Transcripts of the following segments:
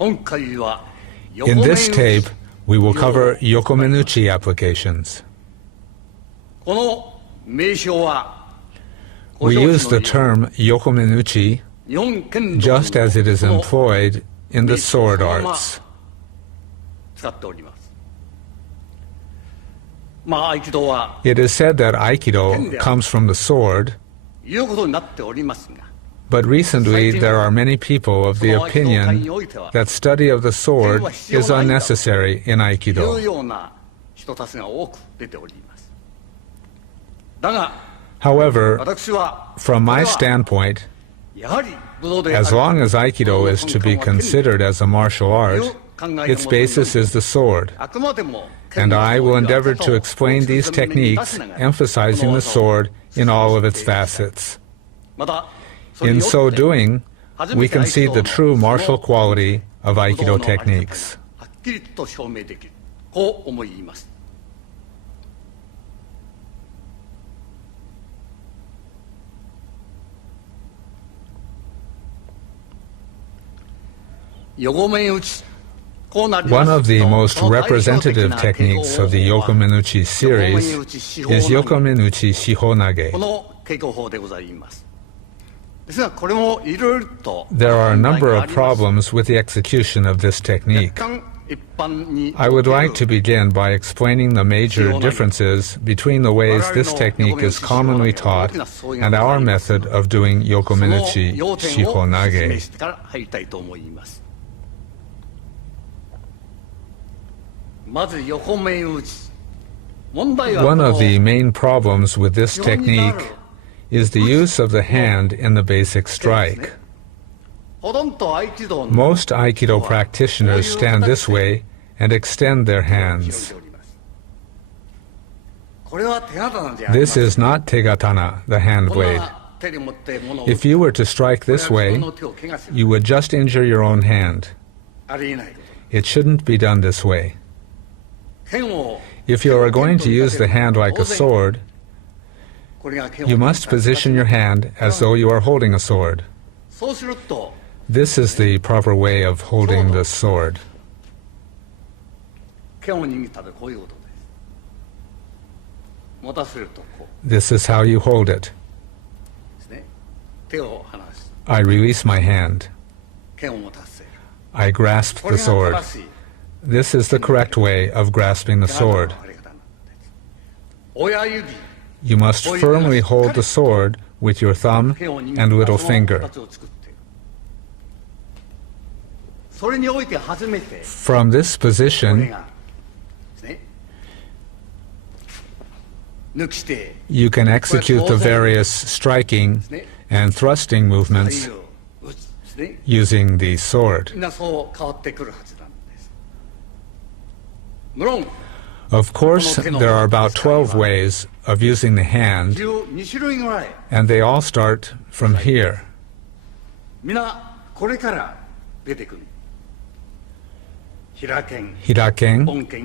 In this tape, we will cover Yokomenuchi applications. We use the term Yokomenuchi just as it is employed in the sword arts. It is said that Aikido comes from the sword, but recently there are many people of the opinion that study of the sword is unnecessary in Aikido. However, from my standpoint, as long as Aikido is to be considered as a martial art, its basis is the sword, and I will endeavor to explain these techniques emphasizing the sword in all of its facets. In so doing, we can see the true martial quality of Aikido techniques. One of the most representative techniques of the Yokomenuchi series is Yokomenuchi shihonage. There are a number of problems with the execution of this technique. I would like to begin by explaining the major differences between the ways this technique is commonly taught and our method of doing Yokomenuchi shihonage. One of the main problems with this technique is the use of the hand in the basic strike. Most Aikido practitioners stand this way and extend their hands. This is not tegatana, the hand blade. If you were to strike this way, you would just injure your own hand. It shouldn't be done this way. If you are going to use the hand like a sword, you must position your hand as though you are holding a sword. This is the proper way of holding the sword. This is how you hold it. I release my hand. I grasp the sword. This is the correct way of grasping the sword. You must firmly hold the sword with your thumb and little finger. From this position, you can execute the various striking and thrusting movements using the sword. Of course, there are about 12 ways of using the hand, and they all start from here. Hiraken,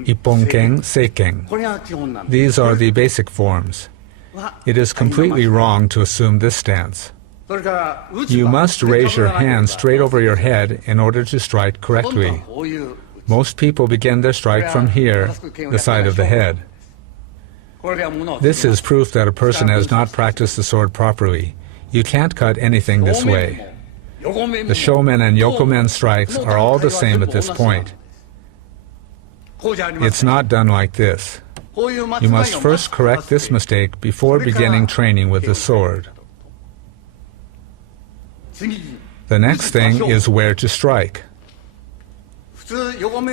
Ipponken, Seiken. These are the basic forms. It is completely wrong to assume this stance. You must raise your hand straight over your head in order to strike correctly. Most people begin their strike from here, the side of the head. This is proof that a person has not practiced the sword properly. You can't cut anything this way. The shomen and yokomen strikes are all the same at this point. It's not done like this. You must first correct this mistake before beginning training with the sword. The next thing is where to strike.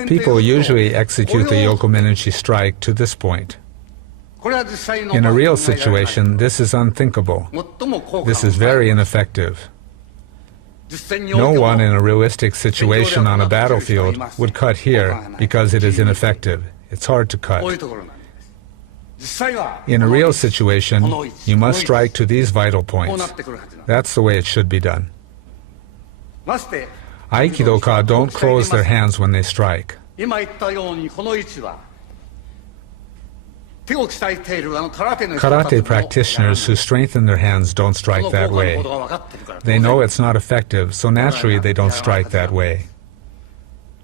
People usually execute the Yokomenuchi strike to this point. In a real situation, this is unthinkable. This is very ineffective. No one in a realistic situation on a battlefield would cut here because it is ineffective. It's hard to cut. In a real situation, you must strike to these vital points. That's the way it should be done. Aikidoka don't close their hands when they strike. Karate practitioners who strengthen their hands don't strike that way. They know it's not effective, so naturally they don't strike that way.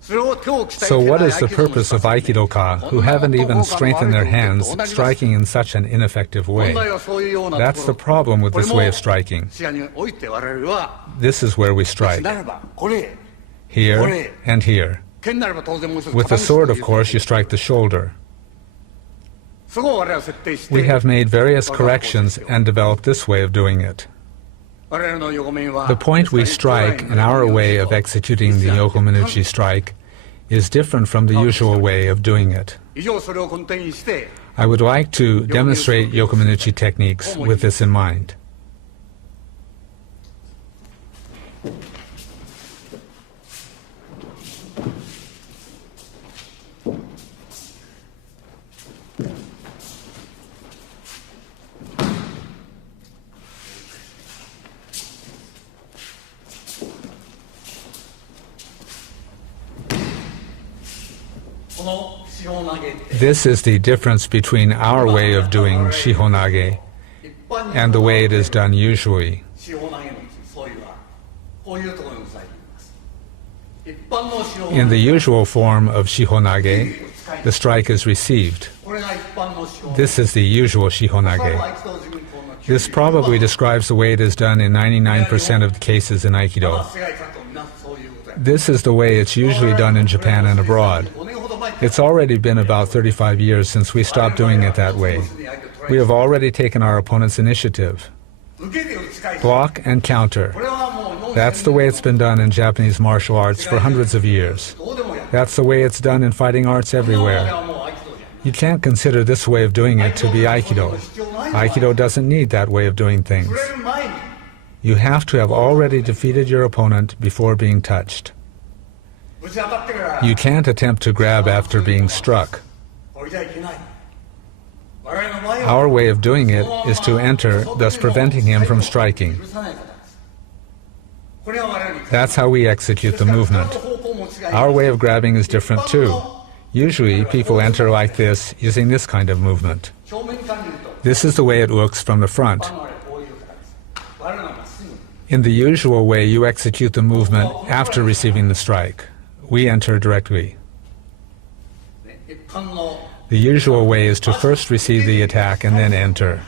So what is the purpose of Aikido-ka, who haven't even strengthened their hands, striking in such an ineffective way? That's the problem with this way of striking. This is where we strike. Here and here. With the sword, of course, you strike the shoulder. We have made various corrections and developed this way of doing it. The point we strike in our way of executing the Yokomenuchi strike is different from the usual way of doing it. I would like to demonstrate Yokomenuchi techniques with this in mind. This is the difference between our way of doing shihonage and the way it is done usually. In the usual form of shihonage, the strike is received. This is the usual shihonage. This probably describes the way it is done in 99% of the cases in Aikido. This is the way it's usually done in Japan and abroad. It's already been about 35 years since we stopped doing it that way. We have already taken our opponent's initiative. Block and counter. That's the way it's been done in Japanese martial arts for hundreds of years. That's the way it's done in fighting arts everywhere. You can't consider this way of doing it to be Aikido. Aikido doesn't need that way of doing things. You have to have already defeated your opponent before being touched. You can't attempt to grab after being struck. Our way of doing it is to enter, thus preventing him from striking. That's how we execute the movement. Our way of grabbing is different too. Usually people enter like this, using this kind of movement. This is the way it looks from the front. In the usual way, you execute the movement after receiving the strike. We enter directly. The usual way is to first receive the attack and then enter.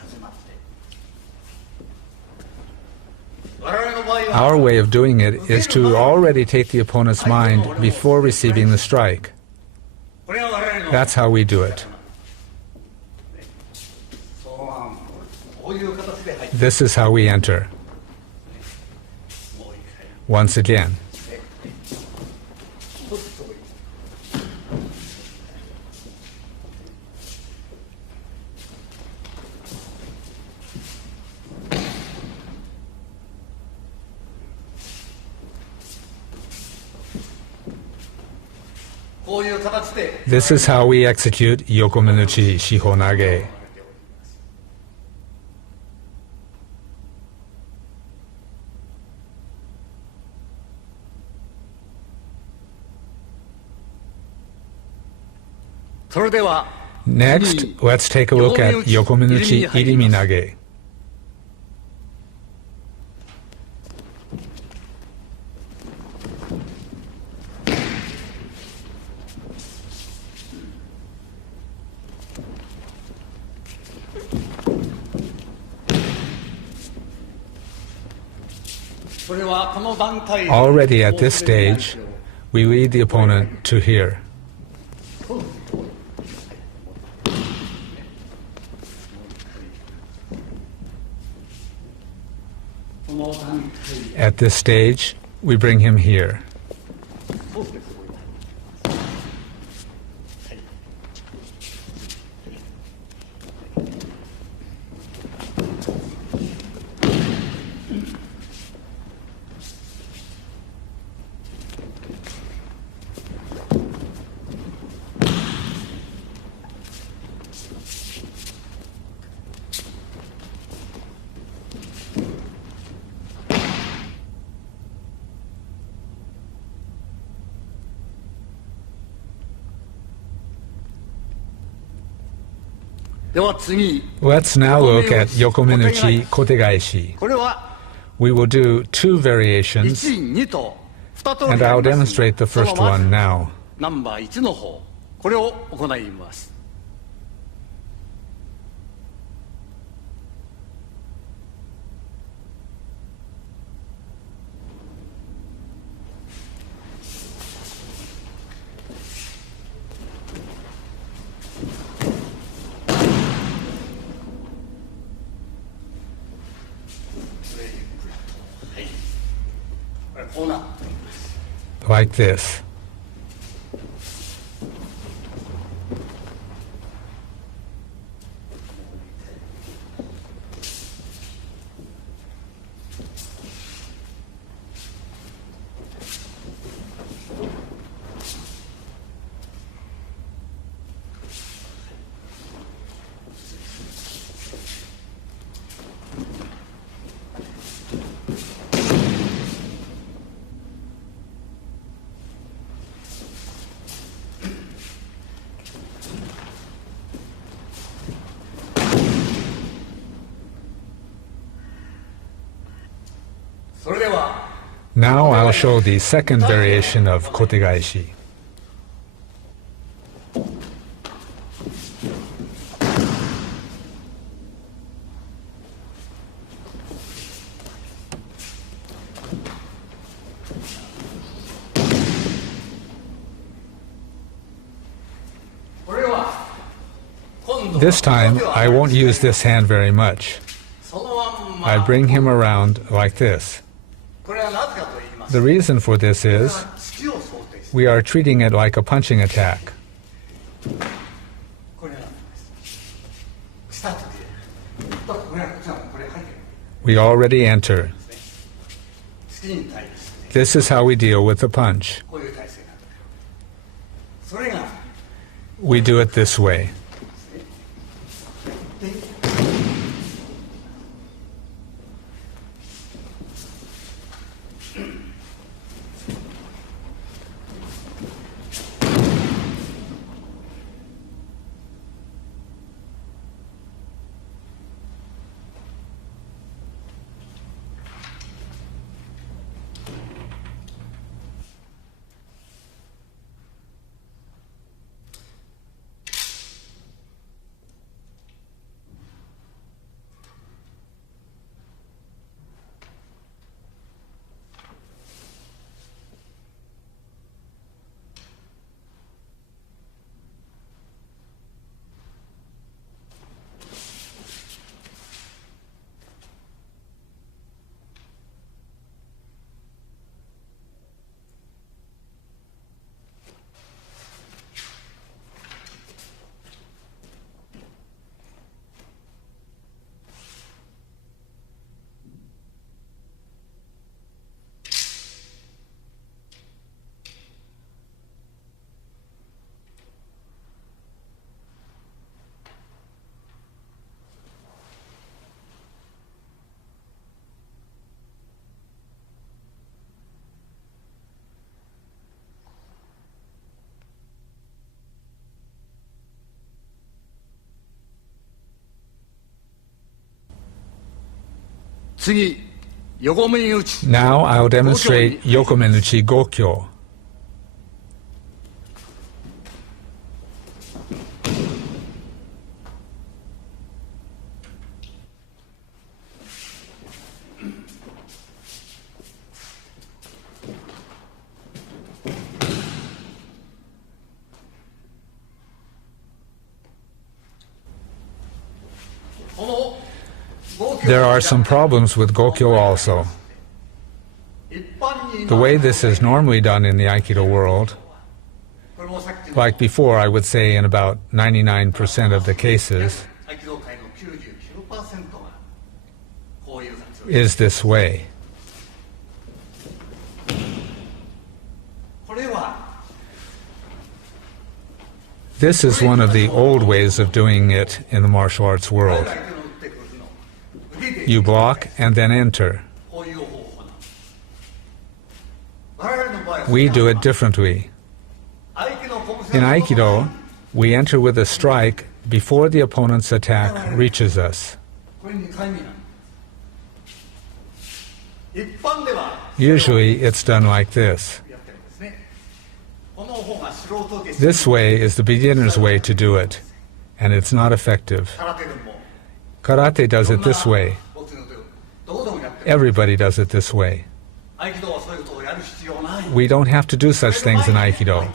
Our way of doing it is to already take the opponent's mind before receiving the strike. That's how we do it. This is how we enter. Once again. This is how we execute Yokomenuchi shihonage. Next, let's take a look at Yokomenuchi iriminage. Already at this stage, we lead the opponent to here. At this stage, we bring him here. Let's now look at Yokomenuchi kotegaeshi. We will do two variations. And I'll demonstrate the first one now. ナンバー1の方、これを行います。Like this. Now I'll show the second variation of kotegaishi. This time, I won't use this hand very much. I bring him around like this. The reason for this is we are treating it like a punching attack. We already enter. This is how we deal with the punch. We do it this way. Now I'll demonstrate Yokomenuchi Gokyo. There are some problems with Gokyo also. The way this is normally done in the Aikido world, like before, I would say in about 99% of the cases, is this way. This is one of the old ways of doing it in the martial arts world. You block and then enter. We do it differently. In Aikido, we enter with a strike before the opponent's attack reaches us. Usually it's done like this. This way is the beginner's way to do it, and it's not effective. Karate does it this way. Everybody does it this way. We don't have to do such things in Aikido.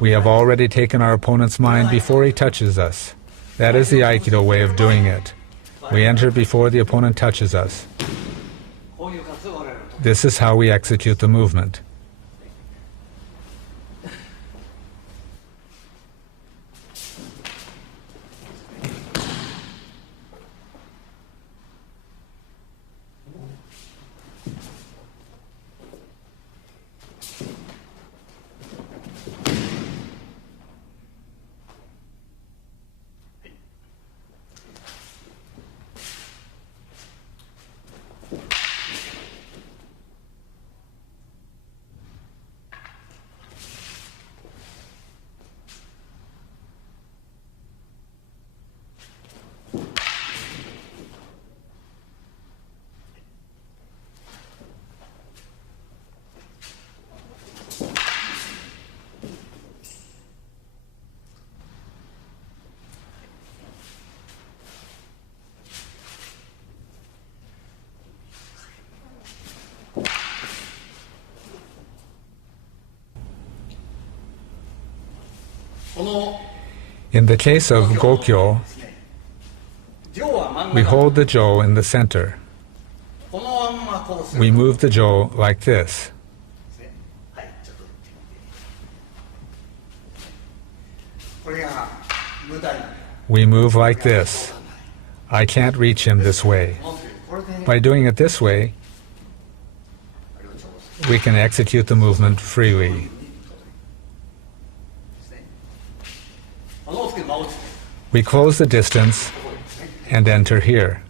We have already taken our opponent's mind before he touches us. That is the Aikido way of doing it. We enter before the opponent touches us. This is how we execute the movement. In the case of Gokyo, we hold the jo in the center. We move the jo like this. We move like this. I can't reach him this way. By doing it this way, we can execute the movement freely. We close the distance and enter here.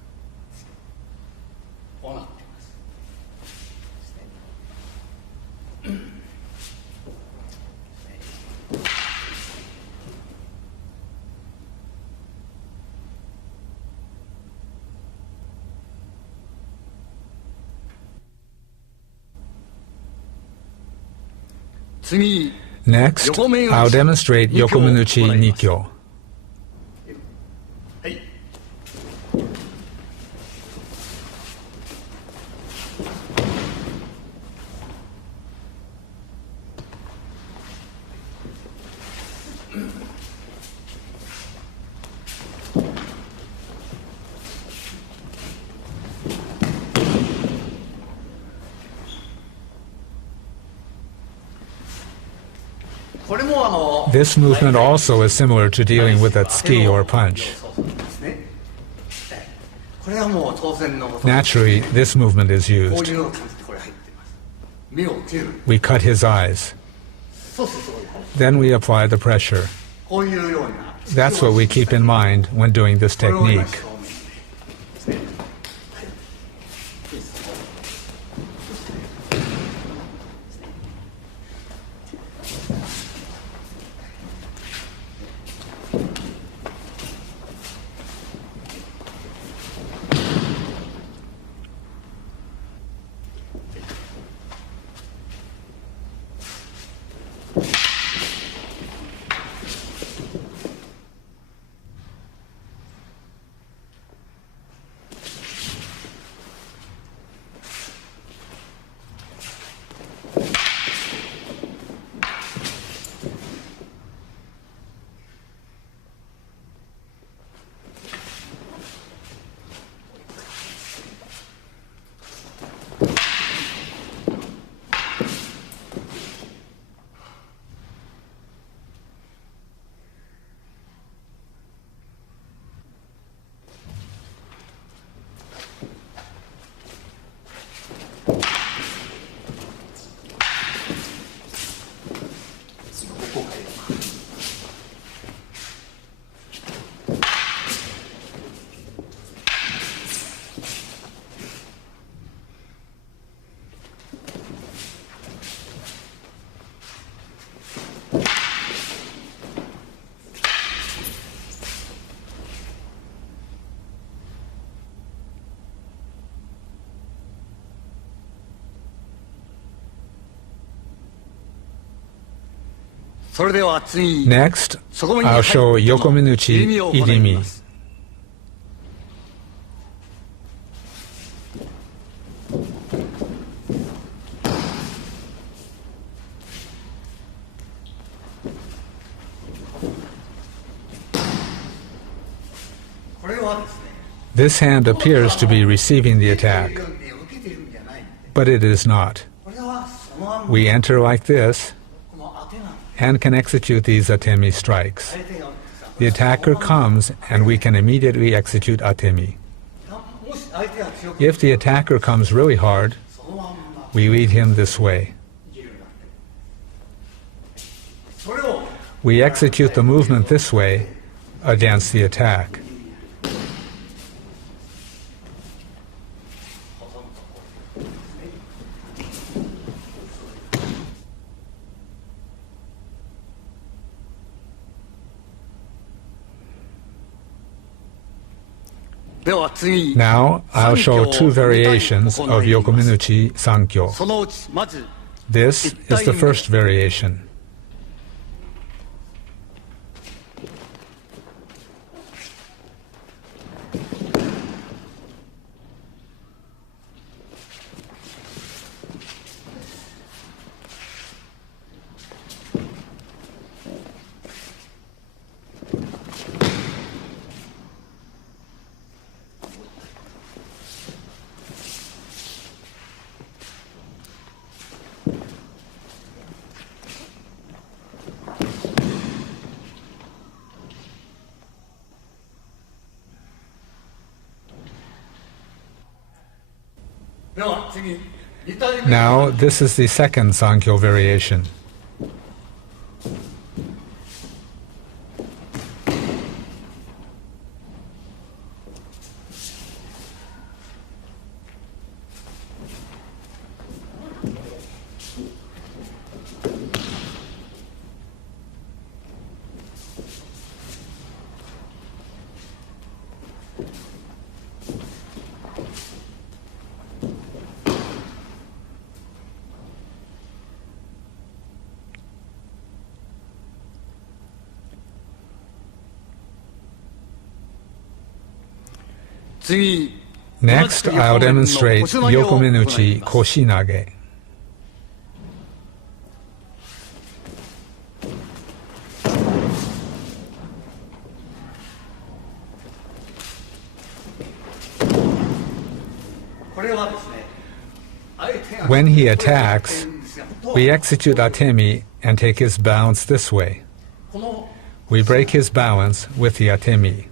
Next, I'll demonstrate Yokomenuchi Nikyo. This movement also is similar to dealing with a tsuki or punch. Naturally, this movement is used. We cut his eyes. Then we apply the pressure. That's what we keep in mind when doing this technique. Next, I'll show Yokomenuchi irimi. This hand appears to be receiving the attack, but it is not. We enter like this and can execute these atemi strikes. The attacker comes and we can immediately execute atemi. If the attacker comes really hard, we lead him this way. We execute the movement this way against the attack. Now, I'll show two variations of Yokomenuchi Sankyo. This is the first variation. Now, this is the second Sankyo variation. Next, I'll demonstrate Yokomenuchi Koshinage. When he attacks, we execute atemi and take his balance this way. We break his balance with the atemi.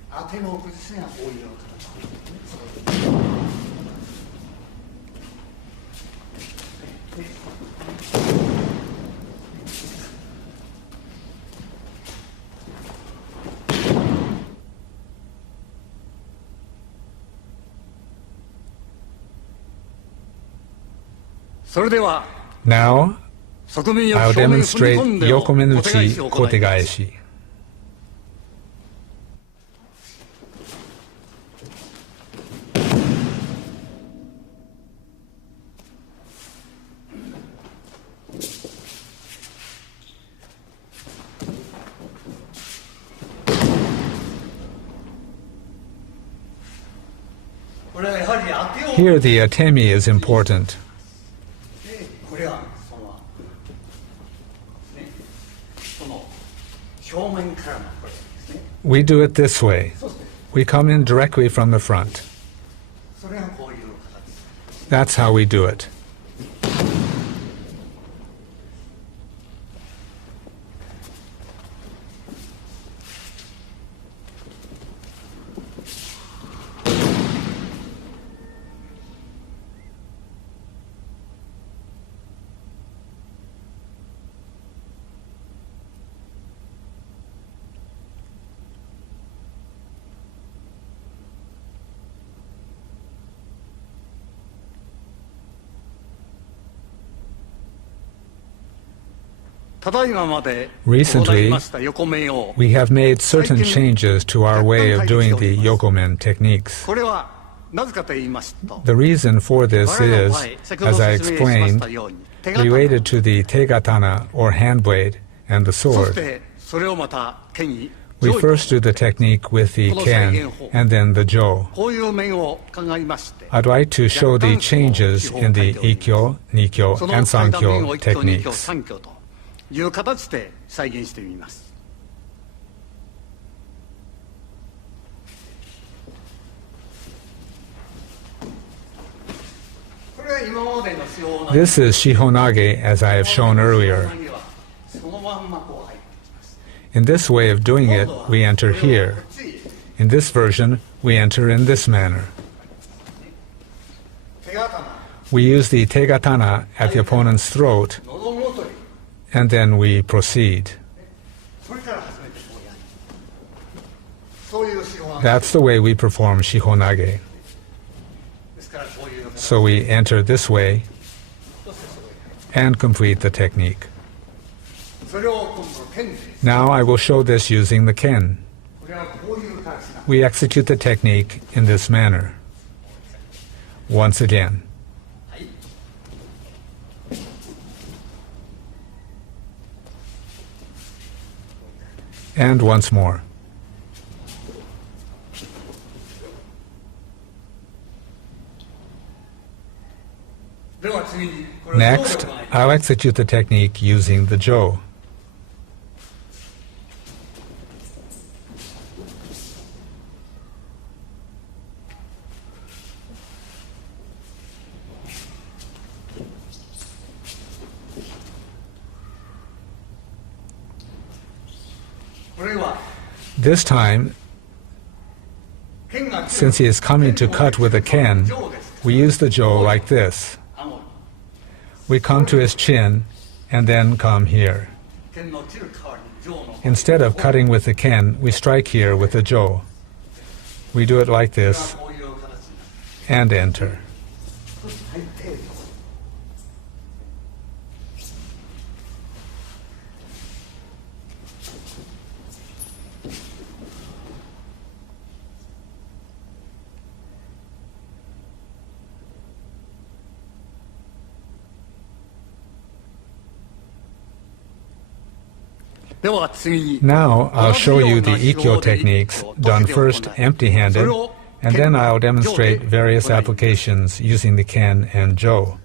Now, I'll demonstrate Yokomenuchi Kotegaeshi. Here the atemi is important. We do it this way. We come in directly from the front. That's how we do it. Recently, we have made certain changes to our way of doing the Yokomen techniques. The reason for this is, as I explained, related to the tegatana or hand blade and the そし sword. てそれをまた剣に We 上位 first do the technique with the ken and then the jo. こういう面を鑑みまして I'd like to show the changes in the ikkyo, nikyo, その and 書いた面 sankyo を一挙二挙 techniques. 三挙という形で再現してみます。これは今までの使用の This is shihonage, as I have shown earlier. そのまんまこう入ってきます。 In this way of doing it, we enter here. In this version, we enter in this manner. 手刀 We use the tegatana at the opponent's throat, 喉元に and then we proceed. それから初めてこうやる。そういう手法なん That's the way we perform shihonage. ですからこういうの So we enter this way そしてそれ and complete the technique. それを今度剣で Now I will show this using the ken. これはこういう形なんです。 We execute the technique in this manner. Once again. はい。 And once more. では次にこれを Next, I'll execute the technique using the jo. This time, 剣が since he is coming to cut with a ken, we use the jo like this. We come to his chin and then come here. 剣の切る代わりに上の Instead of cutting with the ken, we strike here with the jo. We do it like this こういう形になる。 and enter. 最低限 では次に Now I'll show you the ikkyo techniques done first empty-handed, and then I'll demonstrate various applications using the ken and jo.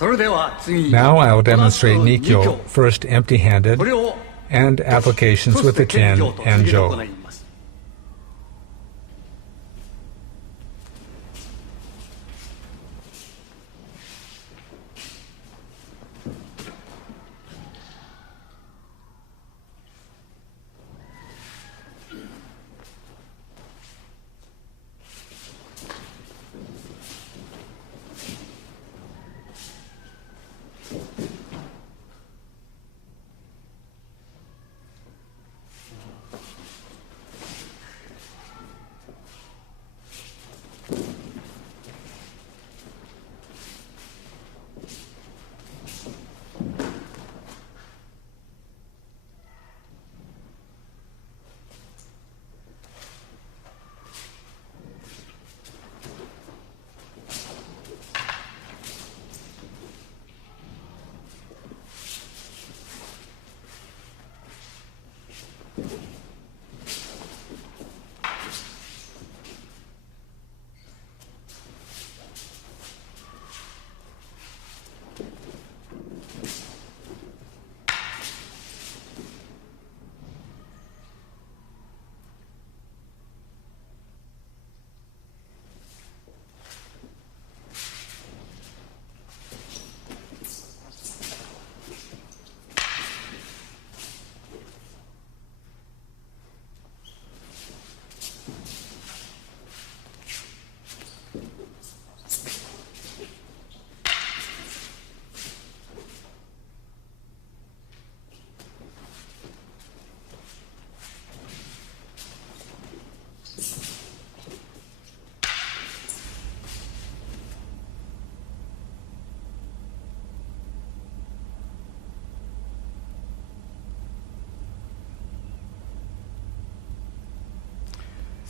Now I'll demonstrate Nikyo, first empty-handed, and applications with the ken and jo.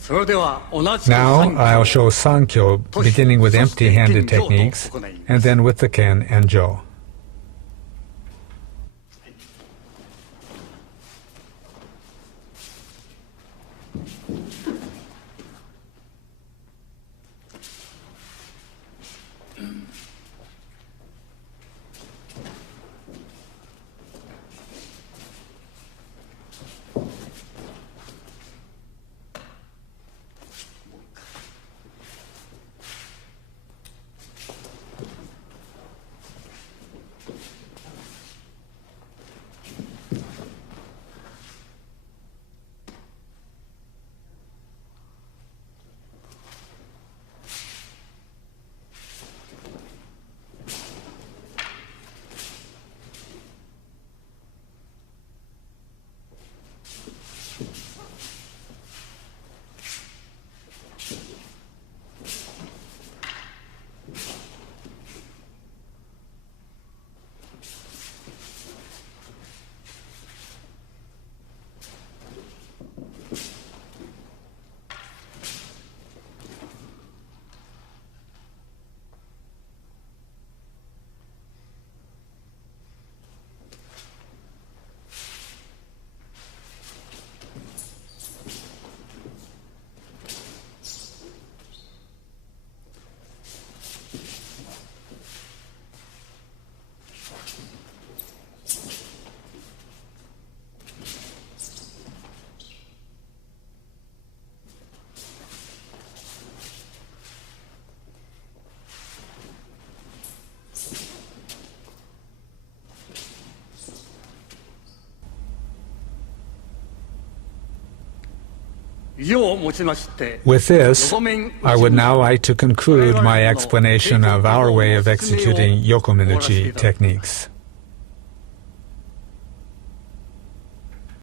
Now I'll show Sankyo, beginning with empty-handed techniques, and then with the Ken and Jo. With this, I would now like to conclude my explanation of our way of executing Yokomenuchi techniques.